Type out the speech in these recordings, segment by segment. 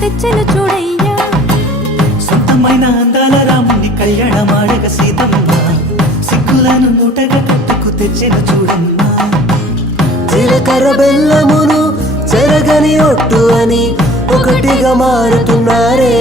తెచ్చెను చూడయ్యా సొంతమైన అందాల రాముని కళ్యాణమాడగ సీతమ్మ సిగ్గులను మూటగా కట్టుకు తెచ్చెను చూడమ్మా జీలకర్ర బెల్లమును చెరగని ఒట్టు అని ఒకటిగా మారుతున్నారే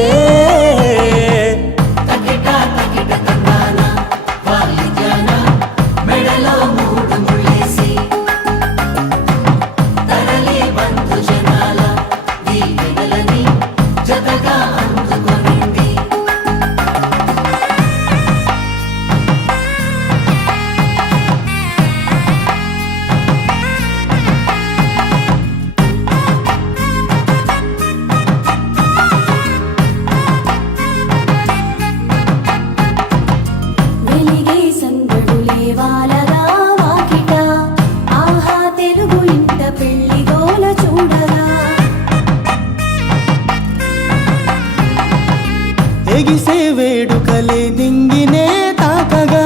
వెలిగే సందడులే వాలగా వాకిట ఆహా తెలుగు ఇంట పెళ్లి గోల చూడగా ఎగిసే వేడుకలే నింగినే తాకగా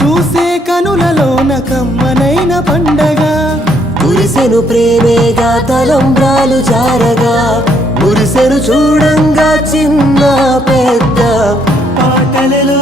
చూసే కనులలోన కమ్మనైన పండగ కురిసెను ప్రేమేగా తలంబ్రాలు జారగా మురిసెను చూడంగా చిన్న పెద్ద పాటలలో